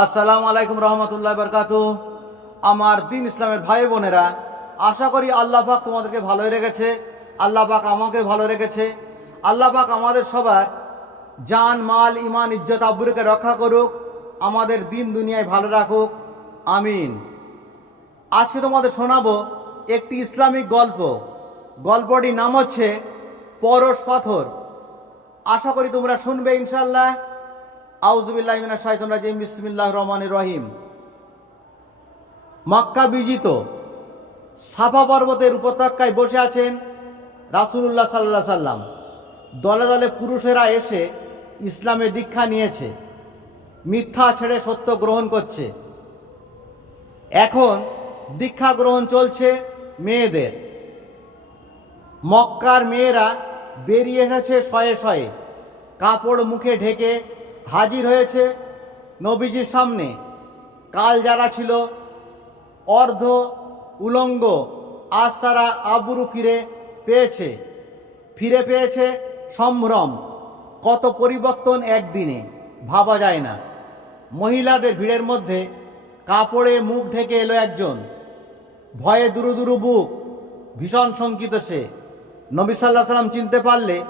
আসসালামু আলাইকুম রহমতুল্লাহ বরকাতু। আমার দিন ইসলামের ভাই বোনেরা, আশা করি আল্লাহ পাক তোমাদেরকে ভালোই রেখেছে, আল্লাহ পাক আমাকে ভালো রেখেছে। আল্লাহ পাক আমাদের সবার জান, মাল ইমান ইজ্জত আব্বুরকে রক্ষা করুক, আমাদের দিন দুনিয়ায় ভালো রাখুক। আমিন। আজকে তোমাদের শোনাবো একটি ইসলামিক গল্প। গল্পটির নাম হচ্ছে পরশ পাথর। আশা করি তোমরা শুনবে ইনশাল্লাহ আউজুবিল্লাহ মিনা শাইতান রাজিম বিসমিল্লাহ রহমান রহিম। মক্কা বিজিত সাফা পর্বতের উপত্যকায় বসে আছেন রাসূলুল্লাহ সাল্লাহ সাল্লাম দলে দলে পুরুষেরা এসে ইসলামে দীক্ষা নিয়েছে, মিথ্যা ছেড়ে সত্য গ্রহণ করছে। এখন দীক্ষা গ্রহণ চলছে মেয়েদের। মক্কার মেয়েরা বেরিয়ে এসেছে শয়ে শয়ে, কাপড় মুখে ঢেকে হাজির হয়েছে নবীজির সামনে। কাল যারা ছিল অর্ধ উলঙ্গ, আজ তারা আবুরু ফিরে পেয়েছে। ফিরে পেয়েছে সম্ভ্রম। কত পরিবর্তন একদিনে, ভাবা যায় না। মহিলাদের ভিড়ের মধ্যে কাপড়ে মুখ ঢেকে এলো একজন। ভয়ে দুরু দুরু বুক, ভীষণ শঙ্কিত সে। নবী সাল্লাহ সাল্লাম চিনতে পারলে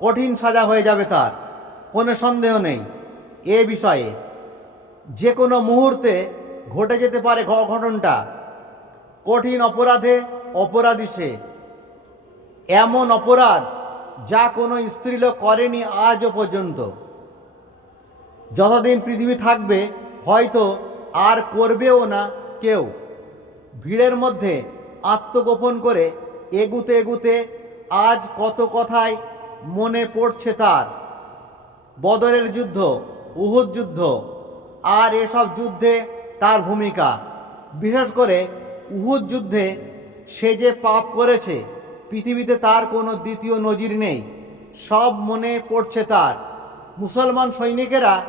কঠিন সাজা হয়ে যাবে তার। কোনো সন্দেহ নেই। এ বিষয়ে যে কোনো মুহূর্তে ঘটে যেতে পারে ঘটনটা। কঠিন অপরাধে অপরাধী সে। এমন অপরাধ যা কোনো স্ত্রীলোক করেনি আজও পর্যন্ত। যতদিন পৃথিবী থাকবে, হয়তো আর করবেও না কেউ। ভিড়ের মধ্যে আত্মগোপন করে এগুতে এগুতে আজ কত কথাই মনে পড়ছে তার। বদরের যুদ্ধ, উহুদ যুদ্ধ, আর এসব যুদ্ধে তার ভূমিকা। বিশেষ করে উহুদ যুদ্ধে সে যে পাপ করেছে, পৃথিবীতে তার কোনো দ্বিতীয় নজির নেই। সব মনে পড়ছে তার। মুসলমান সৈনিকেরা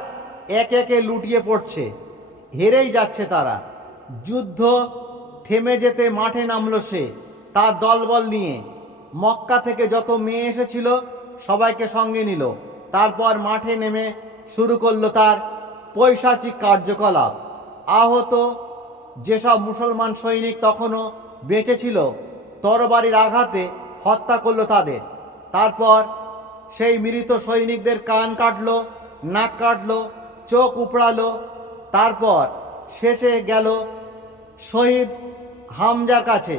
এক একে লুটিয়ে পড়ছে। হেরেই যাচ্ছে তারা। যুদ্ধ থেমে যেতে মাঠে নামলো সে তার দলবল নিয়ে। মক্কা থেকে যত মেয়ে এসেছিল, সবাইকে সঙ্গে নিল। তারপর মাঠে নেমে শুরু করল তার পৈশাচিক কার্যকলাপ। আহত যেসব মুসলমান সৈনিক তখনও বেঁচে ছিল, তরবারির আঘাতে হত্যা করল তাদের। তারপর সেই মৃত সৈনিকদের কান কাটলো, নাক কাটলো, চোখ উপড়ালো। তারপর শেষে গেল শহীদ হামজার কাছে।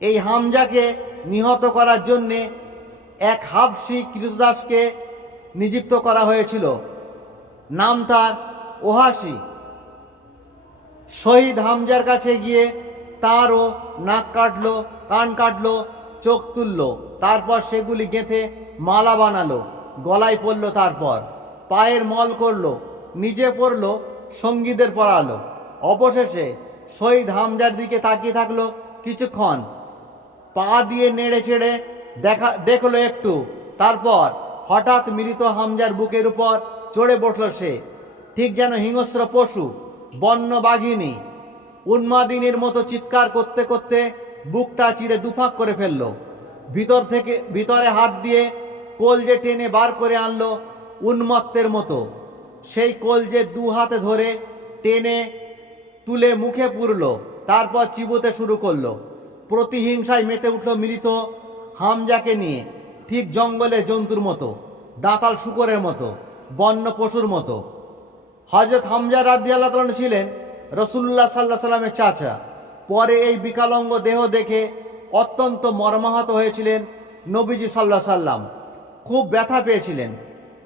এই হামজাকে নিহত করার জন্যে এক হাফসি কৃতদাসকে নিযুক্ত করা হয়েছিল। নাম তার ওহাসি। শহীদ হামজার কাছে গিয়ে তারও নাক কাটলো, কান কাটলো, চোখ তুললো। তারপর সেগুলি গেঁথে মালা বানালো, গলায় পরলো তারপর। পায়ের মল করল, নিজে পরলো, সঙ্গীদের পরালো। অবশেষে শহীদ হামজার দিকে তাকিয়ে থাকল কিছুক্ষণ। পা দিয়ে নেড়ে ছেড়ে দেখা, দেখল একটু। তারপর হঠাৎ মৃত হামজার বুকের উপর চড়ে বসল সে। ঠিক যেন হিংস্র পশু, বন্য বাঘিনী। উন্মাদিনীর মতো চিৎকার করতে করতে বুকটা চিরে দুফাক করে ফেলল। ভিতর থেকে, ভিতরে হাত দিয়ে কলজে টেনে বার করে আনলো উন্মত্তের মতো। সেই কলজে দু হাতে ধরে টেনে তুলে মুখে পুরলো, তারপর চিবোতে শুরু করল। প্রতিহিংসায় মেতে উঠল মৃত হামজাকে নিয়ে। ঠিক জঙ্গলে জন্তুর মতো, দাঁতাল শুকরের মতো, বন্য পশুর মতো। হজরত হামজা রাদি আল্লাহ ছিলেন রসুল্লাহ সাল্লাহ সাল্লামের চাচা। পরে এই বিকালঙ্গ দেহ দেখে অত্যন্ত মর্মাহত হয়েছিলেন নবীজি সাল্লাহ সাল্লাম খুব ব্যথা পেয়েছিলেন।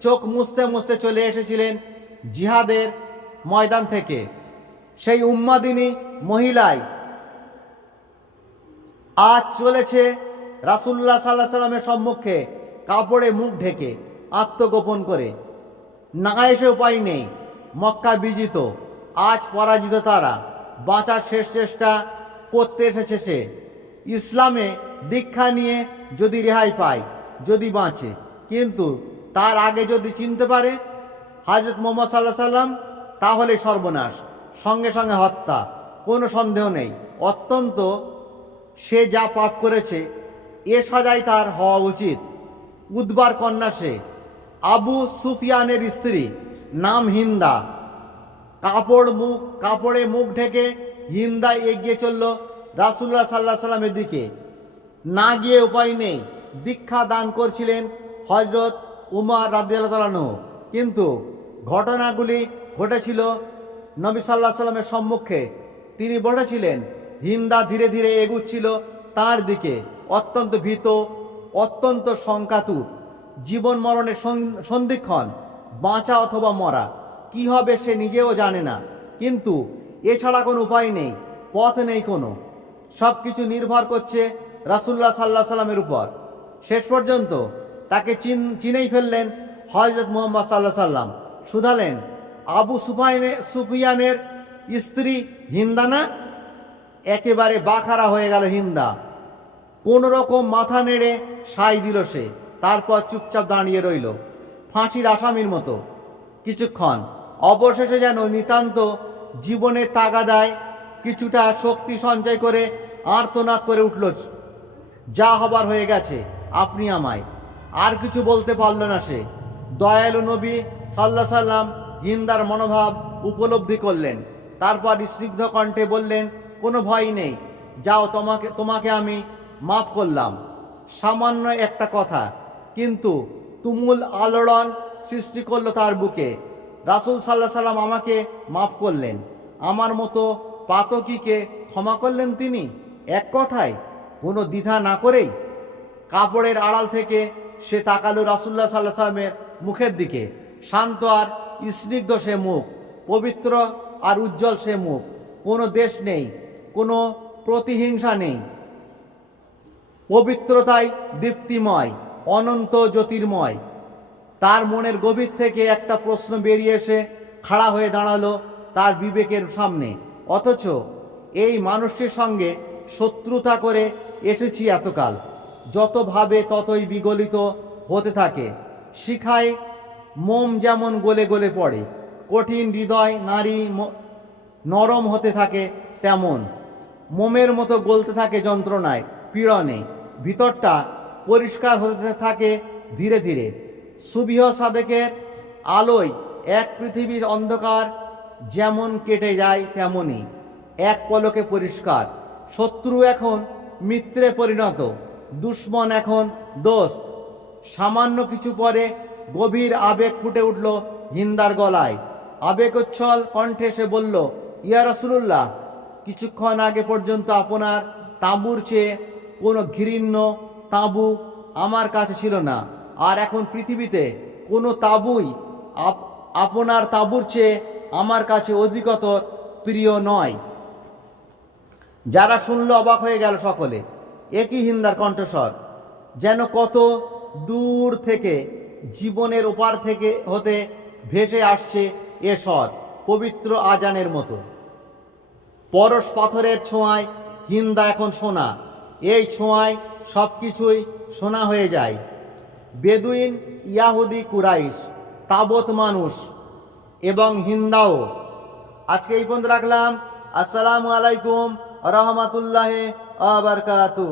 চোখ মুছতে মুছতে চলে এসেছিলেন জিহাদের ময়দান থেকে। সেই উম্মাদিনী মহিলায় আজ চলেছে রাসুল্লাহ সাল্লাহ সাল্লামের সম্মুখে কাপড়ে মুখ ঢেকে আত্মগোপন করে। না, এসে উপায় নেই। মক্কা বিজিত, আজ পরাজিত তারা। বাঁচার শেষ চেষ্টা করতে এসেছে সে। ইসলামে দীক্ষা নিয়ে যদি রেহাই পায়, যদি বাঁচে, কিন্তু তার আগে যদি চিনতে পারে, হাজরত মোহাম্মদ সাল্লাহ সাল্লাম তাহলে সর্বনাশ। সঙ্গে সঙ্গে হত্যা, কোনো সন্দেহ নেই। অত্যন্ত সে যা পাপ করেছে এ সাজাই তার হওয়া উচিত। উদ্বার কন্যা সে, আবু সুফিয়ানের স্ত্রী, নাম হিন্দা। কাপড় মুখ কাপড়ে মুখ ঢেকে হিন্দা এগিয়ে চলল রাসুল্লাহ সাল্লাহ সাল্লামের দিকে। না গিয়ে উপায় নেই, দীক্ষা দান করছিলেন হজরত উমার রাদিয়ালতালানু কিন্তু ঘটনাগুলি ঘটেছিল নবী সাল্লাহ সাল্লামের সম্মুখে। তিনি বসেছিলেন হিন্দা ধীরে ধীরে এগুচ্ছিল তার দিকে। অত্যন্ত ভীত, অত্যন্ত শঙ্কাতুর জীবন মরণের সন- সন্ধিক্ষণ বাঁচা অথবা মরা। কি হবে সে নিজেও জানে না। কিন্তু এছাড়া কোনো উপায় নেই, পথ নেই কোনো। সব কিছু নির্ভর করছে রাসুল্লাহ সাল্লাহ সাল্লামের উপর। শেষ পর্যন্ত তাকে চিন চিনেই ফেললেন হজরত মোহাম্মদ সাল্লাহ সাল্লাম শুধালেন, আবু সুফাইনে সুফিয়ানের স্ত্রী হিন্দানা একেবারে বাখারা হয়ে গেল হিন্দা। কোন রকম মাথা নেড়ে সাই দিল সে, তারপর চুপচাপ দাঁড়িয়ে রইল। ফাঁসির আসামির মতো। কিছুক্ষণ, অবশেষে যেন নিতান্ত জীবনের তাগাদায় কিছুটা শক্তি সঞ্চয় করে আর্তনাদ করে উঠল। যা হবার হয়ে গেছে, আপনি আমায়। আর কিছু বলতে পারল না সে। দয়ালু নবী সাল্লাহ সাল্লাম হিন্দার মনোভাব উপলব্ধি করলেন। তারপর স্নিগ্ধ কণ্ঠে বললেন, কোনো ভয় নেই। যাও, তোমাকে তোমাকে আমি মাফ করলাম। সামান্য একটা কথা, কিন্তু তুমুল আলোড়ন সৃষ্টি করল তার বুকে। রাসুল সাল্লাহ সাল্লাম আমাকে মাফ করলেন। আমার মতো পাতকিকে ক্ষমা করলেন তিনি। এক কথায়, কোনো দ্বিধা না করেই কাপড়ের আড়াল থেকে সে তাকালো রাসুল্লাহ সাল্লাহ সাল্লামের মুখের দিকে। শান্ত আর স্নিগ্ধ সে মুখ, পবিত্র আর উজ্জ্বল সে মুখ। কোনো দেশ নেই, কোনো প্রতিহিংসা নেই। পবিত্রতায় দীপ্তিময়, অনন্ত জ্যোতির্ময়। তার মনের গভীর থেকে একটা প্রশ্ন বেরিয়ে এসে খাড়া হয়ে দাঁড়াল তার বিবেকের সামনে। অথচ এই মানুষটির সঙ্গে শত্রুতা করে এসেছি এতকাল। যত ভাবে ততই বিগলিত হতে থাকে। শিখায় মোম যেমন গলে গলে পড়ে, কঠিন হৃদয় নারী নরম হতে থাকে তেমন। মোমের মতো গলতে থাকে যন্ত্রণায়, পীড়নে। ভিতরটা পরিষ্কার হতে থাকে ধীরে ধীরে। সুবিহ সাদেকের আলোয় এক পৃথিবীর অন্ধকার যেমন কেটে যায় তেমনই এক পলকে পরিষ্কার। শত্রু এখন মিত্রে পরিণত, দুশ্মন এখন দোস্ত। সামান্য কিছু পরে গভীর আবেগ ফুটে উঠল হিন্দার গলায়। আবেগোচ্ছল কণ্ঠে সে বলল, ইয়া রসুল্লাহ কিছুক্ষণ আগে পর্যন্ত আপনার তাঁবুর চেয়ে কোনো ঘৃণ্য, তাঁবু আমার কাছে ছিল না। আর এখন পৃথিবীতে কোনো তাঁবুই আপ- আপনার তাঁবুর চেয়ে আমার কাছে অধিকতর প্রিয় নয়। যারা শুনলো অবাক হয়ে গেল সকলে, একই হিন্দার কণ্ঠস্বর, যেন কত দূর থেকে, জীবনের ওপার থেকে হতে ভেসে আসছে এ স্বর, পবিত্র আজানের মতো। পরশ পাথরের ছোঁয়ায় হিন্দা এখন সোনা এই ছোঁয়ায় সব কিছুই শোনা হয়ে যায়। বেদুইন, ইয়াহুদি, কুরাইশ তাবত মানুষ এবং হিন্দাও। আজকে এই পর্যন্ত রাখলাম। আসসালামু আলাইকুম রহমতুল্লাহ আবরকাতু